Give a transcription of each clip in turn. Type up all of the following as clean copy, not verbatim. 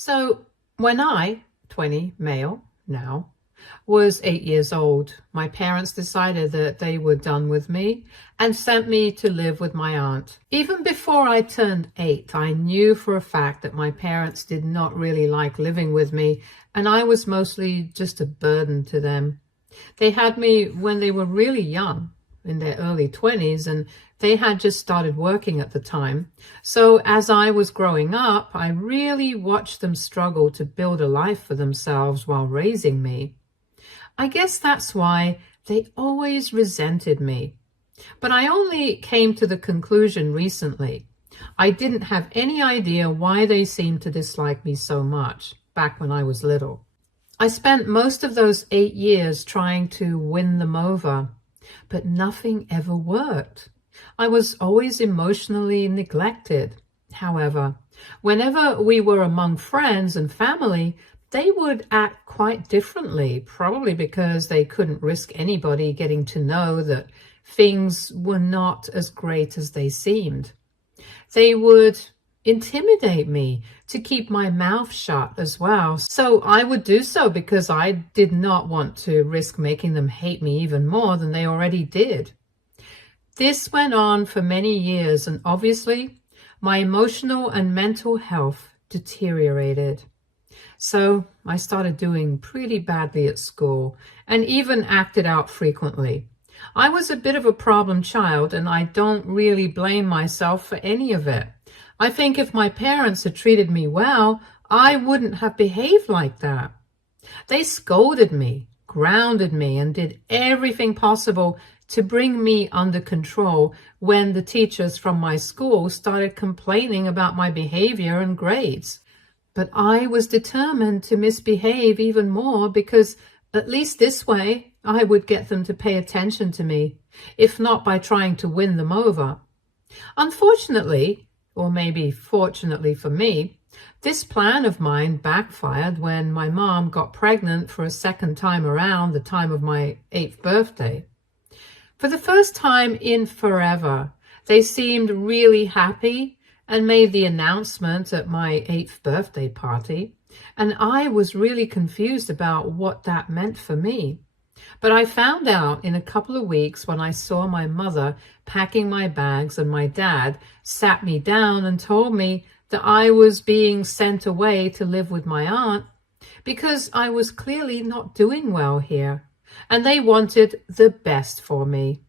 So when I, 20, male now, was 8 years old, my parents decided that they were done with me and sent me to live with my aunt. Even before I turned 8, I knew for a fact that my parents did not really like living with me, and I was mostly just a burden to them. They had me when they were really young, in their early 20s, and they had just started working at the time. So as I was growing up, I really watched them struggle to build a life for themselves while raising me. I guess that's why they always resented me. But I only came to the conclusion recently. I didn't have any idea why they seemed to dislike me so much back when I was little. I spent most of those 8 years trying to win them over, but nothing ever worked. I was always emotionally neglected. However, whenever we were among friends and family, they would act quite differently, probably because they couldn't risk anybody getting to know that things were not as great as they seemed. They would intimidate me to keep my mouth shut as well. So I would do so because I did not want to risk making them hate me even more than they already did. This went on for many years, and obviously my emotional and mental health deteriorated. So I started doing pretty badly at school and even acted out frequently. I was a bit of a problem child, and I don't really blame myself for any of it. I think if my parents had treated me well, I wouldn't have behaved like that. They scolded me, grounded me, and did everything possible to bring me under control when the teachers from my school started complaining about my behavior and grades. But I was determined to misbehave even more because at least this way I would get them to pay attention to me, if not by trying to win them over. Unfortunately, or maybe fortunately for me, this plan of mine backfired when my mom got pregnant for a second time around the time of my 8th birthday. For the first time in forever, they seemed really happy and made the announcement at my 8th birthday party, and I was really confused about what that meant for me. But I found out in a couple of weeks when I saw my mother packing my bags and my dad sat me down and told me that I was being sent away to live with my aunt because I was clearly not doing well here, and they wanted the best for me.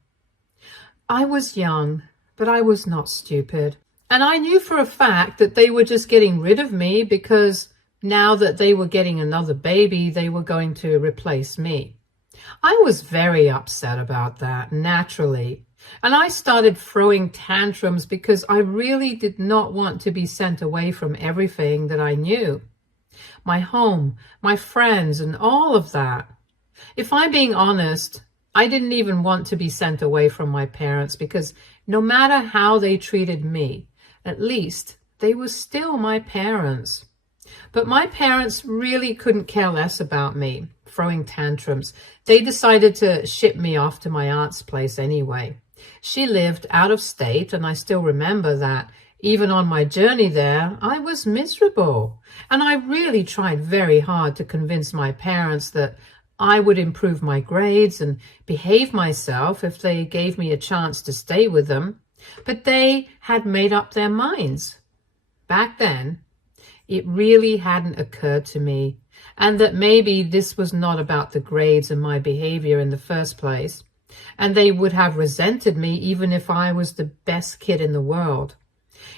I was young, but I was not stupid. And I knew for a fact that they were just getting rid of me because now that they were getting another baby, they were going to replace me. I was very upset about that, naturally. And I started throwing tantrums because I really did not want to be sent away from everything that I knew. My home, my friends, and all of that. If I'm being honest, I didn't even want to be sent away from my parents because no matter how they treated me, at least they were still my parents. But my parents really couldn't care less about me throwing tantrums. They decided to ship me off to my aunt's place anyway. She lived out of state, and I still remember that even on my journey there, I was miserable. And I really tried very hard to convince my parents that I would improve my grades and behave myself if they gave me a chance to stay with them. But they had made up their minds. Back then, it really hadn't occurred to me, and that maybe this was not about the grades and my behavior in the first place, and they would have resented me even if I was the best kid in the world.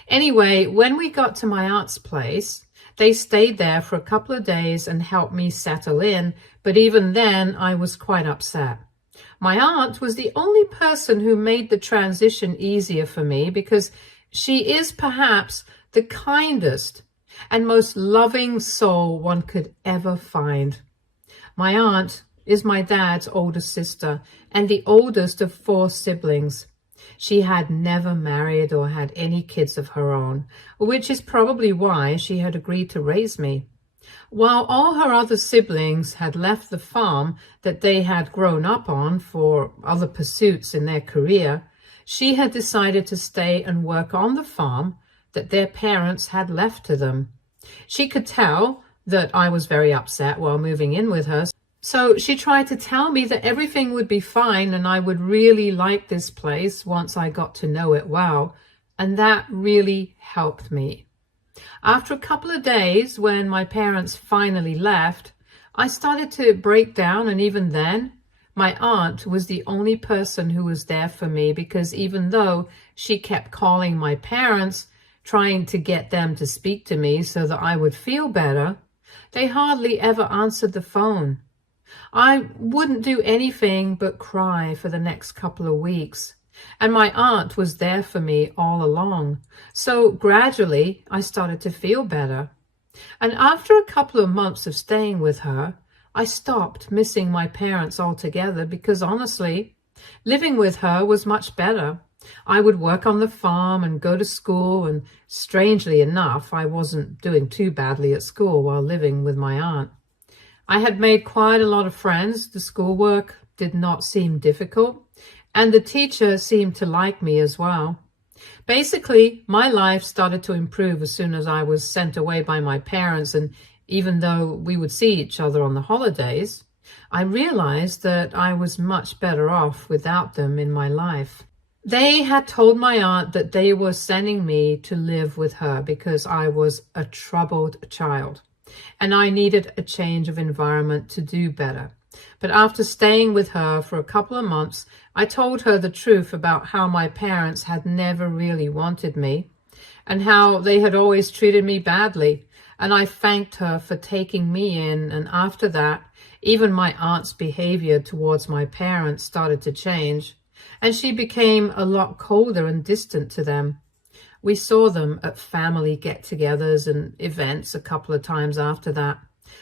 Anyway, when we got to my aunt's place, they stayed there for a couple of days and helped me settle in, but even then I was quite upset. My aunt was the only person who made the transition easier for me because she is perhaps the kindest and most loving soul one could ever find. My aunt is my dad's oldest sister and the oldest of 4 siblings. She had never married or had any kids of her own, which is probably why she had agreed to raise me. While all her other siblings had left the farm that they had grown up on for other pursuits in their career, she had decided to stay and work on the farm that their parents had left to them. She could tell that I was very upset while moving in with her, so she tried to tell me that everything would be fine and I would really like this place once I got to know it well, and that really helped me. After a couple of days, when my parents finally left, I started to break down, and even then, my aunt was the only person who was there for me, because even though she kept calling my parents, trying to get them to speak to me so that I would feel better, they hardly ever answered the phone. I wouldn't do anything but cry for the next couple of weeks. And my aunt was there for me all along. So gradually, I started to feel better. And after a couple of months of staying with her, I stopped missing my parents altogether, because honestly, living with her was much better. I would work on the farm and go to school, and strangely enough, I wasn't doing too badly at school while living with my aunt. I had made quite a lot of friends. The schoolwork did not seem difficult, and the teacher seemed to like me as well. Basically, my life started to improve as soon as I was sent away by my parents, and even though we would see each other on the holidays, I realized that I was much better off without them in my life. They had told my aunt that they were sending me to live with her because I was a troubled child, and I needed a change of environment to do better. But after staying with her for a couple of months, I told her the truth about how my parents had never really wanted me and how they had always treated me badly. And I thanked her for taking me in. And after that, even my aunt's behavior towards my parents started to change, and she became a lot colder and distant to them. We saw them at family get-togethers and events a couple of times after that.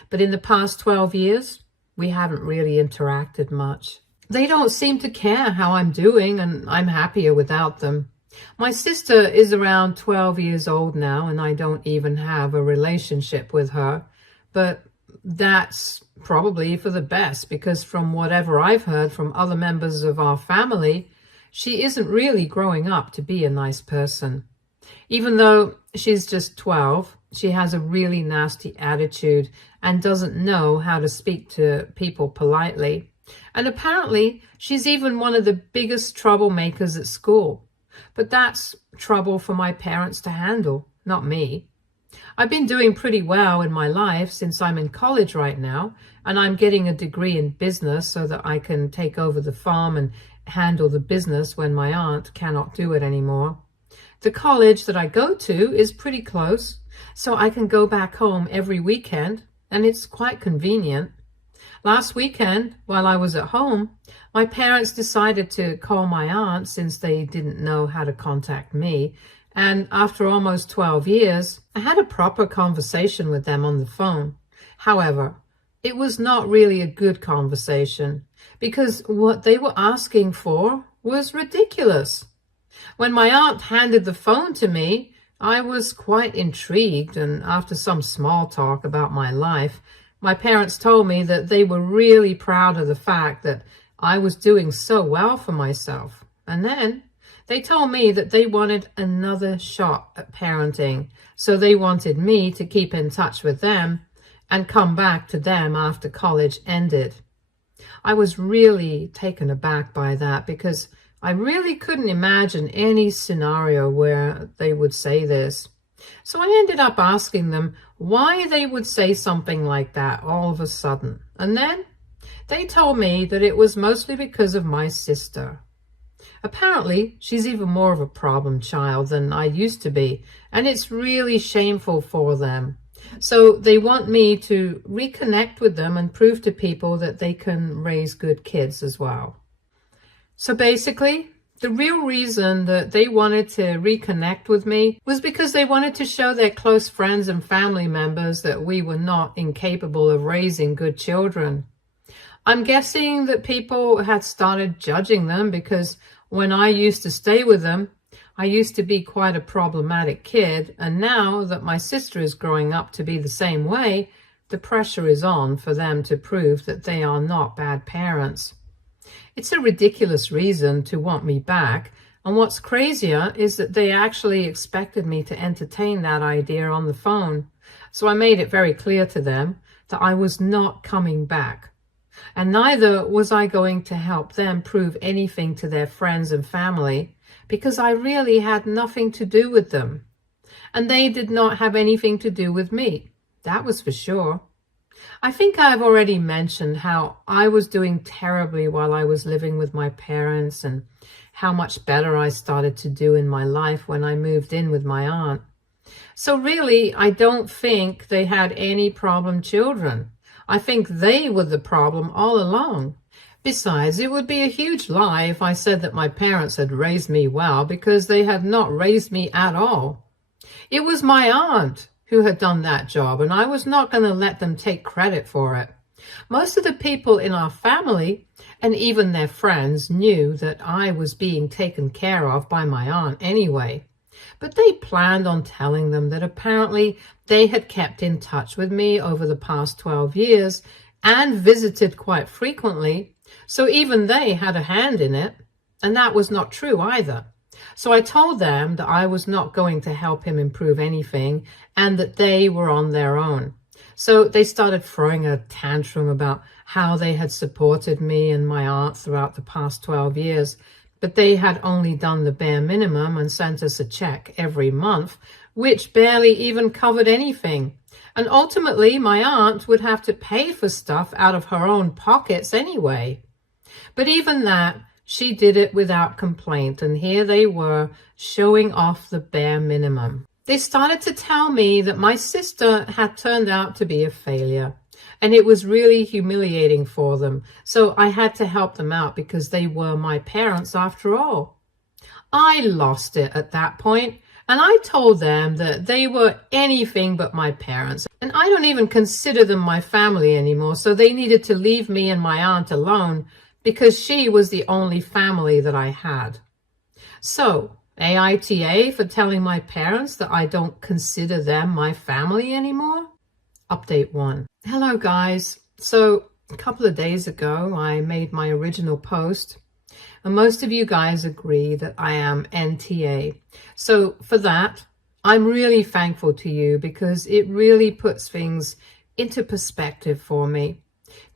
But in the past 12 years, we haven't really interacted much. They don't seem to care how I'm doing, and I'm happier without them. My sister is around 12 years old now, and I don't even have a relationship with her. But that's probably for the best, because from whatever I've heard from other members of our family, she isn't really growing up to be a nice person. Even though she's just 12, she has a really nasty attitude and doesn't know how to speak to people politely. And apparently, she's even one of the biggest troublemakers at school. But that's trouble for my parents to handle, not me. I've been doing pretty well in my life since I'm in college right now, and I'm getting a degree in business so that I can take over the farm and handle the business when my aunt cannot do it anymore. The college that I go to is pretty close, so I can go back home every weekend, and it's quite convenient. Last weekend, while I was at home, my parents decided to call my aunt since they didn't know how to contact me, and after almost 12 years, I had a proper conversation with them on the phone. However, it was not really a good conversation, because what they were asking for was ridiculous. When my aunt handed the phone to me, I was quite intrigued, and after some small talk about my life, my parents told me that they were really proud of the fact that I was doing so well for myself. And then they told me that they wanted another shot at parenting, so they wanted me to keep in touch with them and come back to them after college ended. I was really taken aback by that, because I really couldn't imagine any scenario where they would say this. So I ended up asking them why they would say something like that all of a sudden. And then they told me that it was mostly because of my sister. Apparently, she's even more of a problem child than I used to be, and it's really shameful for them. So they want me to reconnect with them and prove to people that they can raise good kids as well. So basically, the real reason that they wanted to reconnect with me was because they wanted to show their close friends and family members that we were not incapable of raising good children. I'm guessing that people had started judging them, because when I used to stay with them, I used to be quite a problematic kid, and now that my sister is growing up to be the same way, the pressure is on for them to prove that they are not bad parents. It's a ridiculous reason to want me back, and what's crazier is that they actually expected me to entertain that idea on the phone. So I made it very clear to them that I was not coming back. And neither was I going to help them prove anything to their friends and family, because I really had nothing to do with them. And they did not have anything to do with me. That was for sure. I think I've already mentioned how I was doing terribly while I was living with my parents, and how much better I started to do in my life when I moved in with my aunt. So really, I don't think they had any problem children. I think they were the problem all along. Besides, it would be a huge lie if I said that my parents had raised me well, because they had not raised me at all. It was my aunt who had done that job, and I was not going to let them take credit for it. Most of the people in our family, and even their friends, knew that I was being taken care of by my aunt anyway. But they planned on telling them that apparently they had kept in touch with me over the past 12 years and visited quite frequently, so even they had a hand in it. And that was not true either. So I told them that I was not going to help him improve anything, and that they were on their own. So they started throwing a tantrum about how they had supported me and my aunt throughout the past 12 years, but they had only done the bare minimum and sent us a check every month, which barely even covered anything. And ultimately, my aunt would have to pay for stuff out of her own pockets anyway. But even that, she did it without complaint, and here they were showing off the bare minimum. They started to tell me that my sister had turned out to be a failure, and it was really humiliating for them. So I had to help them out because they were my parents after all. I lost it at that point, and I told them that they were anything but my parents, and I don't even consider them my family anymore, so they needed to leave me and my aunt alone, because she was the only family that I had. So, AITA for telling my parents that I don't consider them my family anymore? Update 1. Hello guys. So, a couple of days ago, I made my original post, and most of you guys agree that I am NTA. So, for that, I'm really thankful to you, because it really puts things into perspective for me.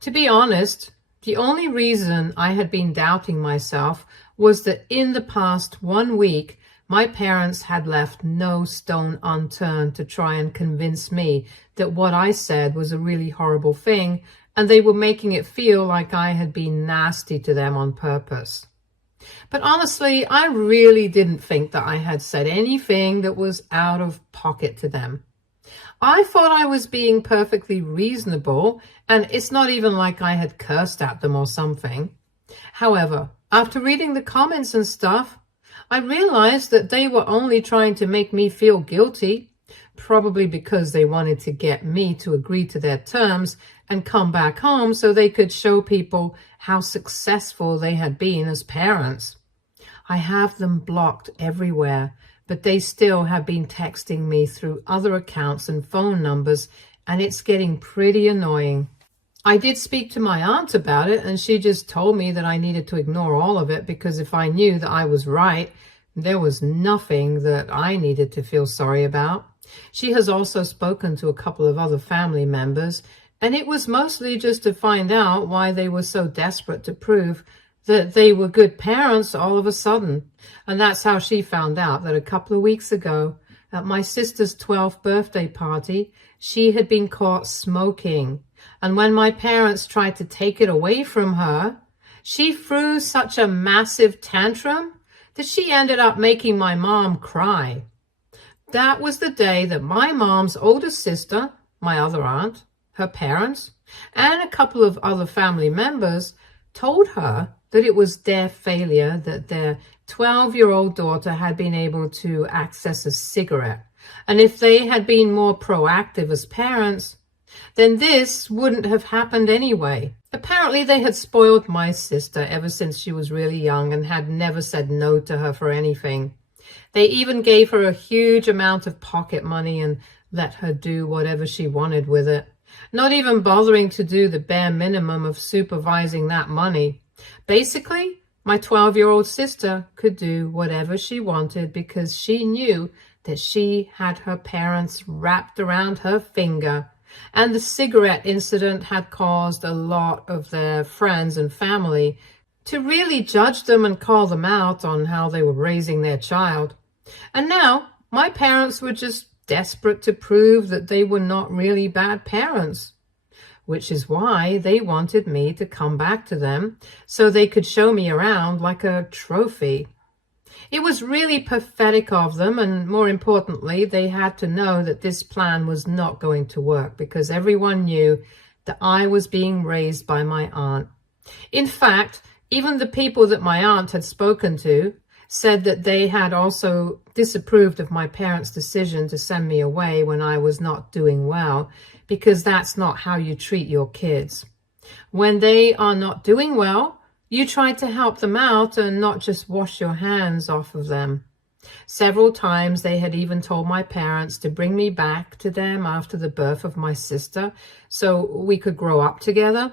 To be honest, the only reason I had been doubting myself was that in the past 1 week, my parents had left no stone unturned to try and convince me that what I said was a really horrible thing, and they were making it feel like I had been nasty to them on purpose. But honestly, I really didn't think that I had said anything that was out of pocket to them. I thought I was being perfectly reasonable, and it's not even like I had cursed at them or something. However, after reading the comments and stuff, I realized that they were only trying to make me feel guilty, probably because they wanted to get me to agree to their terms and come back home so they could show people how successful they had been as parents. I have them blocked everywhere, but they still have been texting me through other accounts and phone numbers, and it's getting pretty annoying. I did speak to my aunt about it, and she just told me that I needed to ignore all of it, because if I knew that I was right, there was nothing that I needed to feel sorry about. She has also spoken to a couple of other family members, and it was mostly just to find out why they were so desperate to prove that they were good parents all of a sudden. And that's how she found out that a couple of weeks ago, at my sister's 12th birthday party, she had been caught smoking. And when my parents tried to take it away from her, she threw such a massive tantrum that she ended up making my mom cry. That was the day that my mom's older sister, my other aunt, her parents, and a couple of other family members told her that it was their failure that their 12-year-old daughter had been able to access a cigarette. And if they had been more proactive as parents, then this wouldn't have happened anyway. Apparently they had spoiled my sister ever since she was really young and had never said no to her for anything. They even gave her a huge amount of pocket money and let her do whatever she wanted with it, not even bothering to do the bare minimum of supervising that money. Basically, my 12-year-old sister could do whatever she wanted because she knew that she had her parents wrapped around her finger, and the cigarette incident had caused a lot of their friends and family to really judge them and call them out on how they were raising their child. And now my parents were just desperate to prove that they were not really bad parents, which is why they wanted me to come back to them so they could show me around like a trophy. It was really pathetic of them, and more importantly, they had to know that this plan was not going to work because everyone knew that I was being raised by my aunt. In fact, even the people that my aunt had spoken to said that they had also disapproved of my parents' decision to send me away when I was not doing well, because that's not how you treat your kids. When they are not doing well, you try to help them out and not just wash your hands off of them. Several times they had even told my parents to bring me back to them after the birth of my sister so we could grow up together.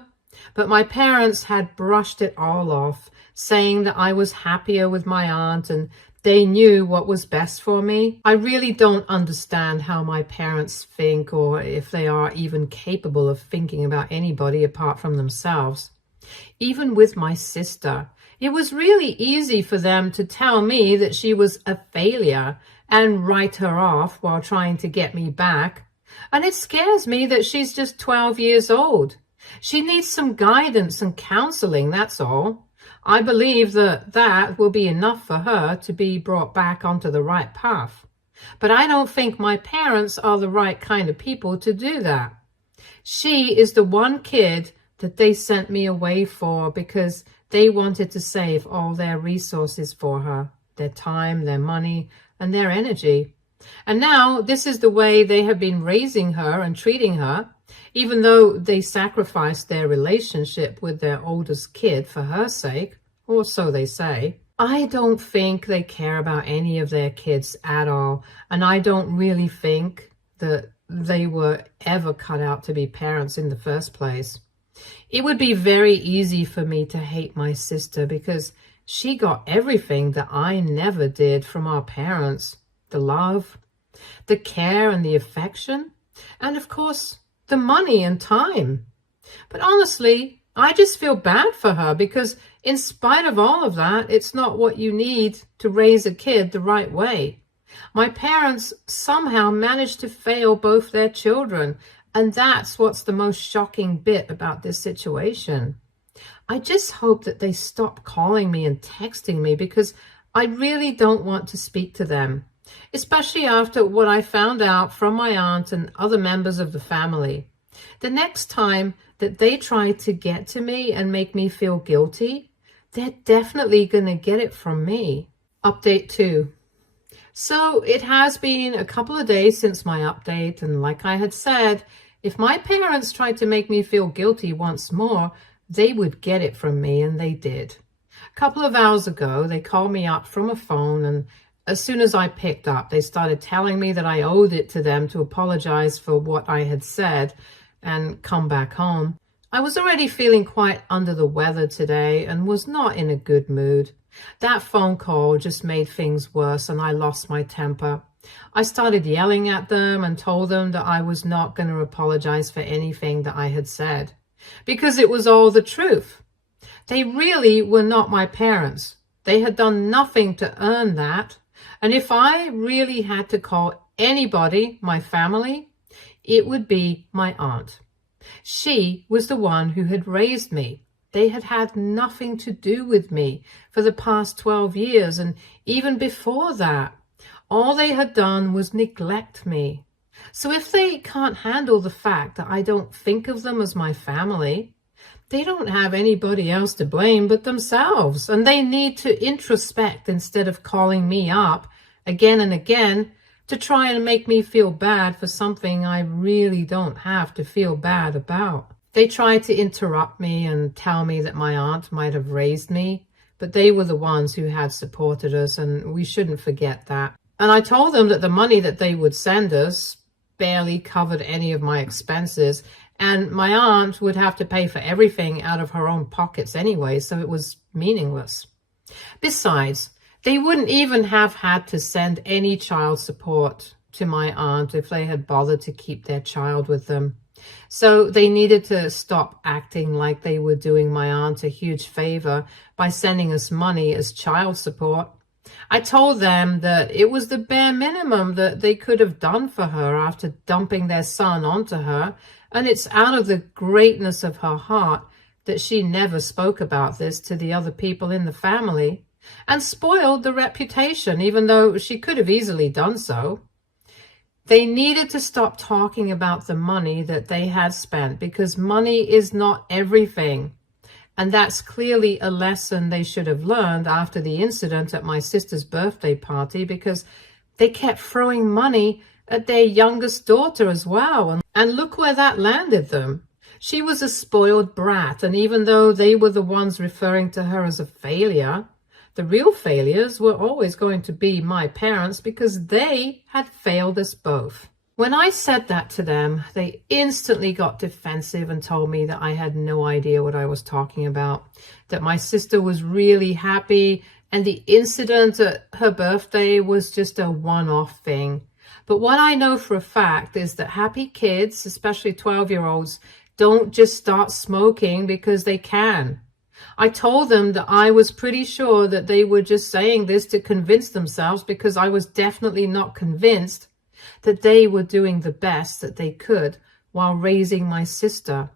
But my parents had brushed it all off, saying that I was happier with my aunt and they knew what was best for me. I really don't understand how my parents think, or if they are even capable of thinking about anybody apart from themselves. Even with my sister, it was really easy for them to tell me that she was a failure and write her off while trying to get me back. And it scares me that she's just 12 years old. She needs some guidance and counseling, that's all. I believe that that will be enough for her to be brought back onto the right path. But I don't think my parents are the right kind of people to do that. She is the one kid that they sent me away for because they wanted to save all their resources for her, their time, their money, and their energy. And now this is the way they have been raising her and treating her, even though they sacrificed their relationship with their oldest kid for her sake, or so they say. I don't think they care about any of their kids at all, and I don't really think that they were ever cut out to be parents in the first place. It would be very easy for me to hate my sister because she got everything that I never did from our parents. The love, the care and the affection, and of course, the money and time. But honestly, I just feel bad for her because in spite of all of that, it's not what you need to raise a kid the right way. My parents somehow managed to fail both their children, and that's what's the most shocking bit about this situation. I just hope that they stop calling me and texting me because I really don't want to speak to them, especially after what I found out from my aunt and other members of the family. The next time that they try to get to me and make me feel guilty, they're definitely going to get it from me. Update 2. So it has been a couple of days since my update, and like I had said, if my parents tried to make me feel guilty once more, they would get it from me, and they did. A couple of hours ago, they called me up from a phone, and as soon as I picked up, they started telling me that I owed it to them to apologize for what I had said and come back home. I was already feeling quite under the weather today and was not in a good mood. That phone call just made things worse and I lost my temper. I started yelling at them and told them that I was not going to apologize for anything that I had said, because it was all the truth. They really were not my parents. They had done nothing to earn that. And if I really had to call anybody my family, it would be my aunt. She was the one who had raised me. They had had nothing to do with me for the past 12 years, and even before that, all they had done was neglect me. So if they can't handle the fact that I don't think of them as my family, they don't have anybody else to blame but themselves, and they need to introspect instead of calling me up again and again to try and make me feel bad for something I really don't have to feel bad about. They tried to interrupt me and tell me that my aunt might have raised me, but they were the ones who had supported us, and we shouldn't forget that. And I told them that the money that they would send us barely covered any of my expenses, and my aunt would have to pay for everything out of her own pockets anyway, so it was meaningless. Besides, They wouldn't even have had to send any child support to my aunt if they had bothered to keep their child with them. So they needed to stop acting like they were doing my aunt a huge favor by sending us money as child support. I told them that it was the bare minimum that they could have done for her after dumping their son onto her, and it's out of the greatness of her heart that she never spoke about this to the other people in the family, and spoiled the reputation, even though she could have easily done so. They needed to stop talking about the money that they had spent, because money is not everything. And that's clearly a lesson they should have learned after the incident at my sister's birthday party, because they kept throwing money at their youngest daughter as well. And look where that landed them. She was a spoiled brat, and even though they were the ones referring to her as a failure, the real failures were always going to be my parents, because they had failed us both. When I said that to them, they instantly got defensive and told me that I had no idea what I was talking about, that my sister was really happy and the incident at her birthday was just a one-off thing. But what I know for a fact is that happy kids, especially 12-year-olds, don't just start smoking because they can. I told them that I was pretty sure that they were just saying this to convince themselves, because I was definitely not convinced that they were doing the best that they could while raising my sister.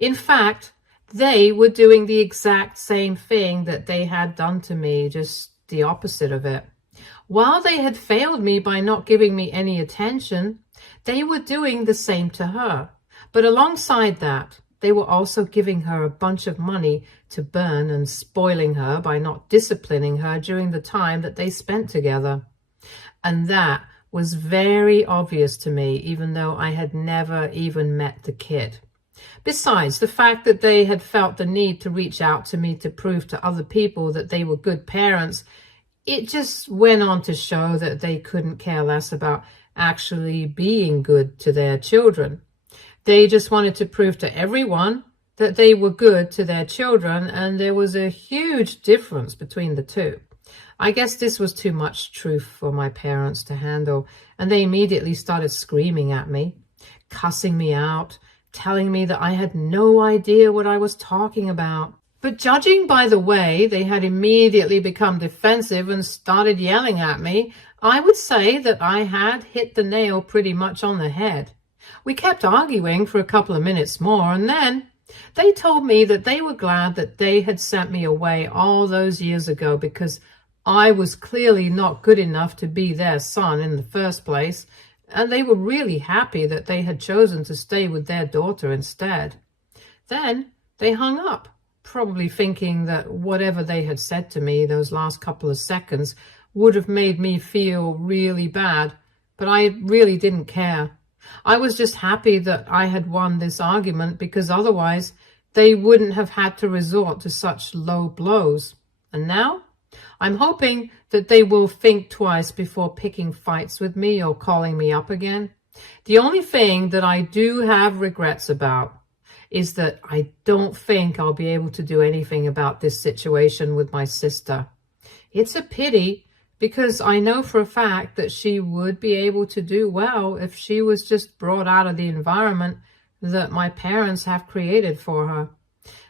In fact, they were doing the exact same thing that they had done to me, just the opposite of it. While they had failed me by not giving me any attention, they were doing the same to her. But alongside that, they were also giving her a bunch of money to burn and spoiling her by not disciplining her during the time that they spent together. And that was very obvious to me, even though I had never even met the kid. Besides, the fact that they had felt the need to reach out to me to prove to other people that they were good parents, it just went on to show that they couldn't care less about actually being good to their children. They just wanted to prove to everyone that they were good to their children, and there was a huge difference between the two. I guess this was too much truth for my parents to handle, and they immediately started screaming at me, cussing me out, telling me that I had no idea what I was talking about. But judging by the way they had immediately become defensive and started yelling at me, I would say that I had hit the nail pretty much on the head. We kept arguing for a couple of minutes more, and then they told me that they were glad that they had sent me away all those years ago, because I was clearly not good enough to be their son in the first place, and they were really happy that they had chosen to stay with their daughter instead. Then they hung up, probably thinking that whatever they had said to me those last couple of seconds would have made me feel really bad, but I really didn't care. I was just happy that I had won this argument, because otherwise they wouldn't have had to resort to such low blows. And now I'm hoping that they will think twice before picking fights with me or calling me up again. The only thing that I do have regrets about is that I don't think I'll be able to do anything about this situation with my sister. It's a pity, because I know for a fact that she would be able to do well if she was just brought out of the environment that my parents have created for her.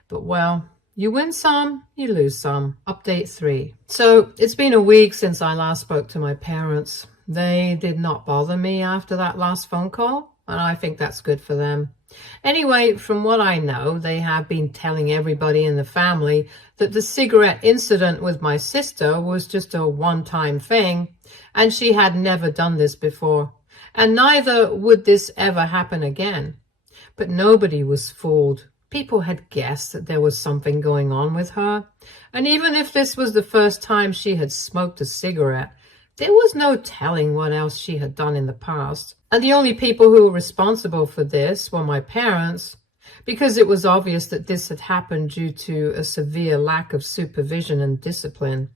But well, you win some, you lose some. Update 3. So it's been a week since I last spoke to my parents. They did not bother me after that last phone call, and I think that's good for them. Anyway, from what I know, they have been telling everybody in the family that the cigarette incident with my sister was just a one-time thing, and she had never done this before, and neither would this ever happen again. But nobody was fooled. People had guessed that there was something going on with her, and even if this was the first time she had smoked a cigarette, there was no telling what else she had done in the past. And the only people who were responsible for this were my parents, because it was obvious that this had happened due to a severe lack of supervision and discipline.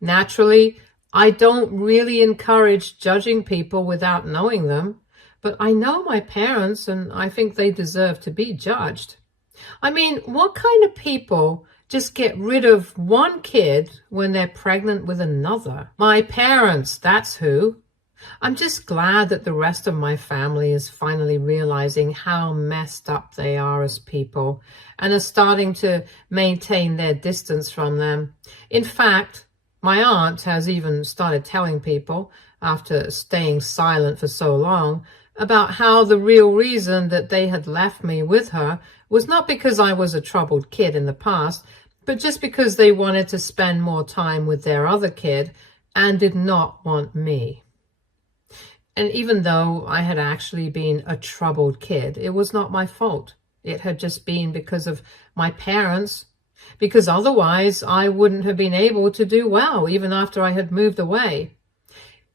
Naturally, I don't really encourage judging people without knowing them, but I know my parents, and I think they deserve to be judged. I mean, what kind of people just get rid of one kid when they're pregnant with another. My parents, that's who. I'm just glad that the rest of my family is finally realizing how messed up they are as people and are starting to maintain their distance from them. In fact, my aunt has even started telling people, after staying silent for so long, about how the real reason that they had left me with her was not because I was a troubled kid in the past, but just because they wanted to spend more time with their other kid and did not want me. And even though I had actually been a troubled kid, it was not my fault. It had just been because of my parents, because otherwise I wouldn't have been able to do well even after I had moved away.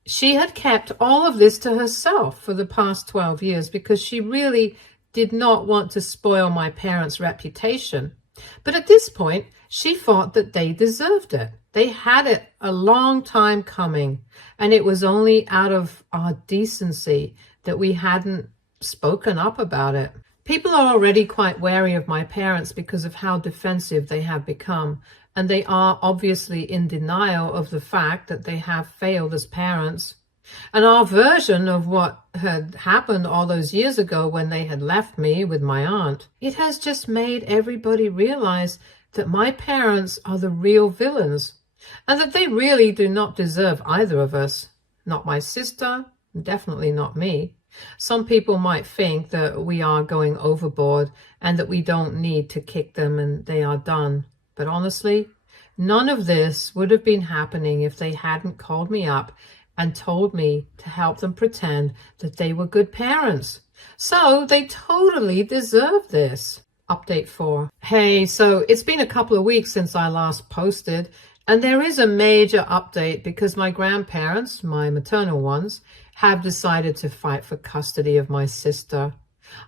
She had kept all of this to herself for the past 12 years because she really did not want to spoil my parents' reputation. But at this point, she thought that they deserved it. They had it a long time coming, and it was only out of our decency that we hadn't spoken up about it. People are already quite wary of my parents because of how defensive they have become, and they are obviously in denial of the fact that they have failed as parents. And our version of what had happened all those years ago when they had left me with my aunt, it has just made everybody realize that my parents are the real villains, and that they really do not deserve either of us. Not my sister, definitely not me. Some people might think that we are going overboard and that we don't need to kick them and they are done. But honestly, none of this would have been happening if they hadn't called me up and told me to help them pretend that they were good parents. So they totally deserve this. Update 4. Hey, so it's been a couple of weeks since I last posted, and there is a major update because my grandparents, my maternal ones, have decided to fight for custody of my sister.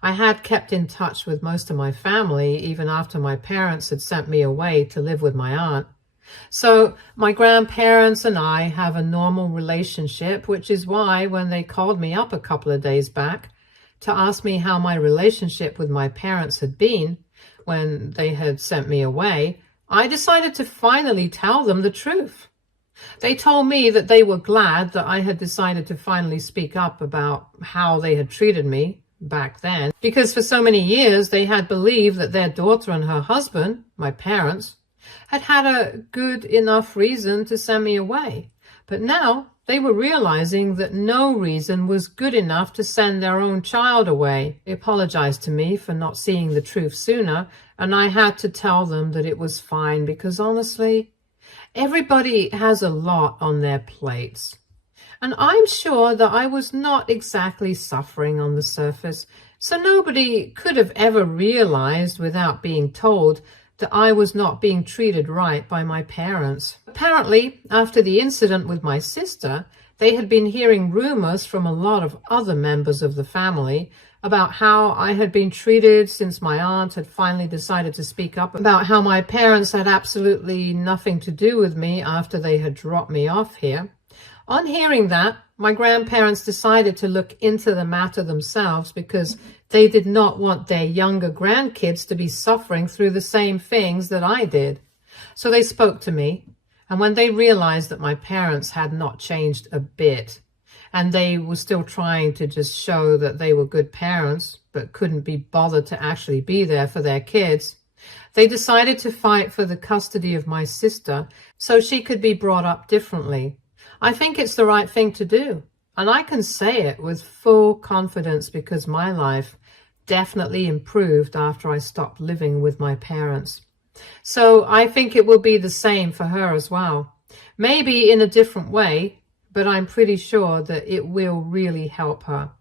I had kept in touch with most of my family even after my parents had sent me away to live with my aunt. So my grandparents and I have a normal relationship, which is why when they called me up a couple of days back to ask me how my relationship with my parents had been when they had sent me away, I decided to finally tell them the truth. They told me that they were glad that I had decided to finally speak up about how they had treated me back then, because for so many years they had believed that their daughter and her husband, my parents, had had a good enough reason to send me away. But now they were realizing that no reason was good enough to send their own child away. They apologized to me for not seeing the truth sooner, and I had to tell them that it was fine because honestly, everybody has a lot on their plates. And I'm sure that I was not exactly suffering on the surface, so nobody could have ever realized without being told that I was not being treated right by my parents. Apparently, after the incident with my sister, they had been hearing rumors from a lot of other members of the family about how I had been treated since my aunt had finally decided to speak up about how my parents had absolutely nothing to do with me after they had dropped me off here. On hearing that, my grandparents decided to look into the matter themselves because they did not want their younger grandkids to be suffering through the same things that I did. So they spoke to me, and when they realized that my parents had not changed a bit, and they were still trying to just show that they were good parents, but couldn't be bothered to actually be there for their kids, they decided to fight for the custody of my sister so she could be brought up differently. I think it's the right thing to do, and I can say it with full confidence because my life definitely improved after I stopped living with my parents. So I think it will be the same for her as well. Maybe in a different way, but I'm pretty sure that it will really help her.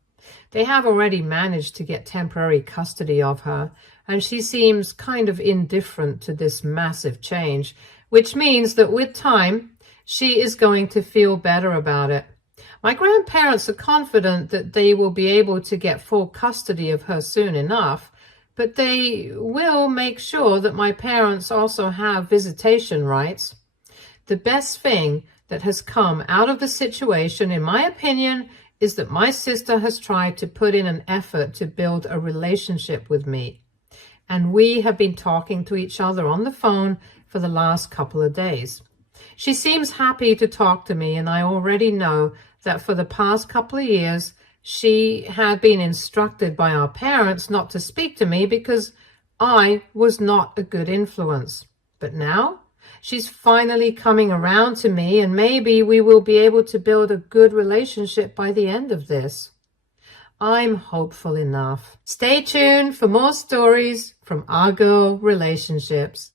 They have already managed to get temporary custody of her, and she seems kind of indifferent to this massive change, which means that with time, she is going to feel better about it. My grandparents are confident that they will be able to get full custody of her soon enough, but they will make sure that my parents also have visitation rights. The best thing that has come out of the situation, in my opinion, is that my sister has tried to put in an effort to build a relationship with me. and we have been talking to each other on the phone for the last couple of days. She seems happy to talk to me, and I already know that for the past couple of years, she had been instructed by our parents not to speak to me because I was not a good influence. But now she's finally coming around to me, and maybe we will be able to build a good relationship by the end of this. I'm hopeful enough. Stay tuned for more stories from our girl relationships.